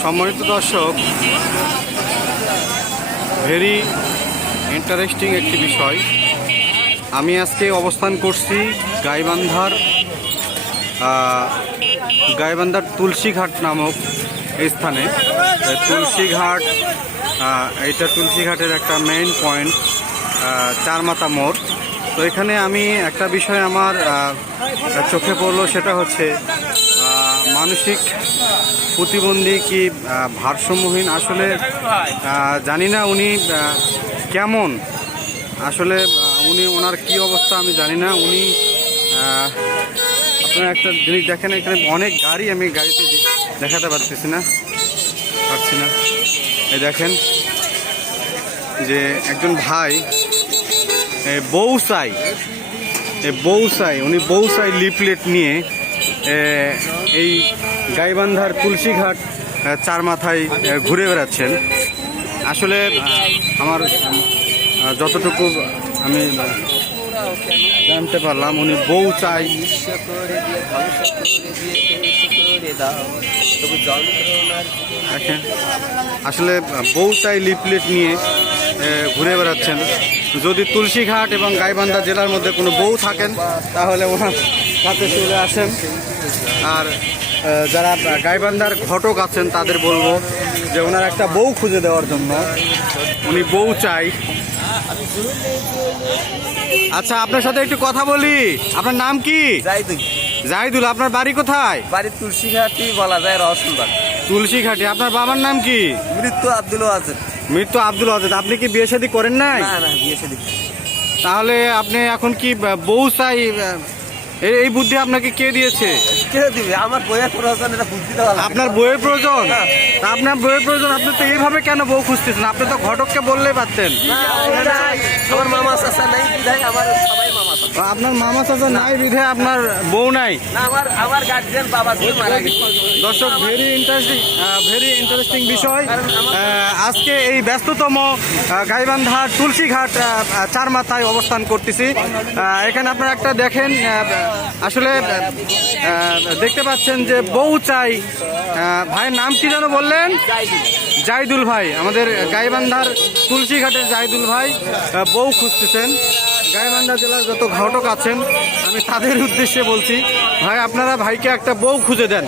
সম্মানিত দর্শক, very interesting একটি বিষয়। আমি আজকে অবস্থান করছি গাইবান্ধার তুলসীঘাট নামক স্থানে। তুলসীঘাট, এইটা তুলসীঘাটের একটা মেইন পয়েন্ট, চারমাথা মোড়। তো এখানে আমি একটা বিষয় আমার চোখে পড়লো, সেটা হচ্ছে মানসিক প্রতিবন্ধী কি ভারসাম্যহীন, আসলে জানি না উনি কেমন, আসলে ওনার কি অবস্থা আমি জানি না। উনি আপনারা একটা জিনিস দেখেন, এখানে অনেক গাড়ি, আমি গাড়িতে দেখাতে পারছি না। এই দেখেন যে একজন ভাই বউসাই উনি বউসাই লিফলেট নিয়ে এই গাইবান্ধার তুলসীঘাট চার মাথায় ঘুরে বেড়াচ্ছেন। আসলে আমার যতটুকু আমি জানতে পারলাম, উনি বউ চাই, আসলে বউ চাই লিফলেট নিয়ে ঘুরে বেড়াচ্ছেন। যদি তুলসীঘাট এবং গাইবান্ধা জেলার মধ্যে কোনো বউ থাকেন তাহলে ওনার কাছে চলে আসেন। আর যারা গাইবান্ধার ঘটক আছেন তাদের বলবো যে ওনার একটা বউ খুঁজে দেওয়ার জন্য, উনি বউ চাই। আচ্ছা, আপনার সাথে একটু কথা বলি। আপনার নাম কি? জাহিদুল। আপনার বাড়ি কোথায়? বাড়ি তুলসীঘাটি বলা যায়, রহস্যবাগ। তুলসীঘাটি। আপনার বাবার নাম কি? মৃত্যু আব্দুল ওয়াজেদ। মৃত্যু আব্দুল ওয়াজেদ। আপনি কি বিয়ে শাদী করেন নাই? না, বিয়ে শাদী। তাহলে আপনি এখন কি বউ চাই, এই বুদ্ধি আপনাকে কে দিয়েছে? কে দিবে? আমার বইয়ের প্রয়োজন, এটা বুদ্ধি দেওয়া। আপনার বইয়ের প্রয়োজন? আপনার বইয়ের প্রয়োজন, আপনি তো এইভাবে কেন বউ খুঁজতেছেন? আপনি তো ঘটককে বললেই পারতেন। আমার মামা চাচা নাই বিধায় আমার সবাই মামা চাচা। আপনার মামা চাচা নাই বিধায় আপনার বউ নাই? না, আমার গার্জিয়ান বাবা মারা গেছে। দর্শক, ভেরি ইন্টারেস্টিং বিষয়। আজকে এই ব্যস্ততম গাইবান্ধার তুলসীঘাট চার মাথায় অবস্থান করতেছি। এখানে আপনারা একটা দেখেন, আসলে দেখতে পাচ্ছেন যে বউ চাই। ভাইয়ের নাম কি যেন বললেন? জাহিদুল ভাই। আমাদের গাইবান্ধার তুলসীঘাটের জাহিদুল ভাই বউ খুঁজতেছেন। গাইবান্ধা জেলার যত ঘটক আছেন আমি তাদের উদ্দেশ্যে বলছি, ভাই আপনারা ভাইকে একটা বউ খুঁজে দেন।